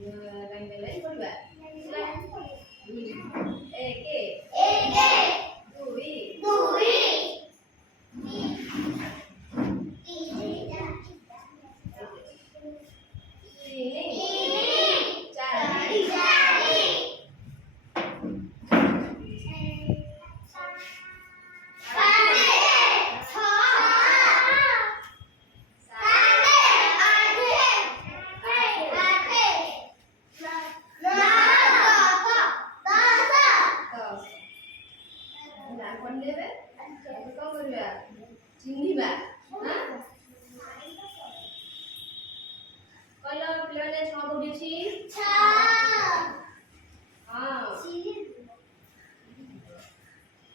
line by line पढ़वा एक दुई चिन्हिबा कहला पिलाने छ बोडी छी छ हां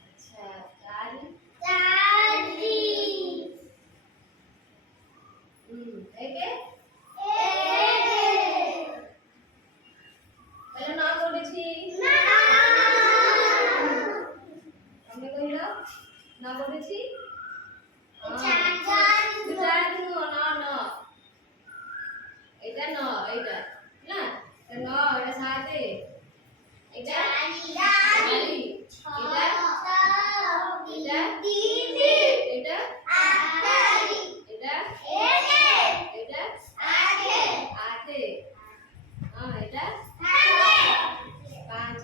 अच्छा चारी एक कहला ना बोडी छी ना हमने कहला ना बोडी छी এটা ন এটা না এটা ন এটা সাথে এটা চারি এটা এটা তিন এটা আঠারি এটা এটা আঠে আঠে হ্যাঁ এটা পাঁচ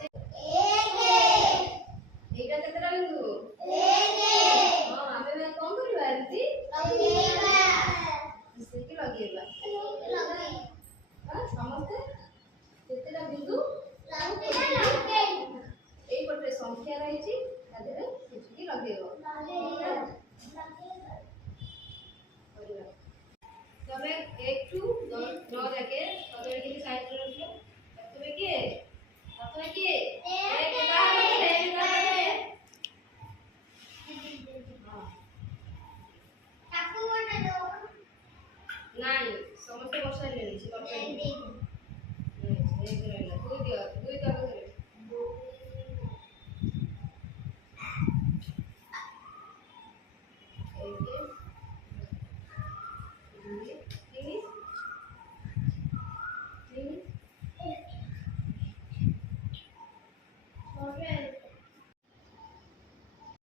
এটা কতটা বিন্দু হ্যাঁ আমি কোন করিবা দিদি মিশিকি লগাইবা समस्ते केतेटा बिंदु एई पटे संख्या रही तादेरे किछकी लगेबो तबे 1 टू 9 जाके तबे के साइड रे रखलो तबे के एक ताकू मने दो नहीं समस्ते बसा लेनी से कर नहीं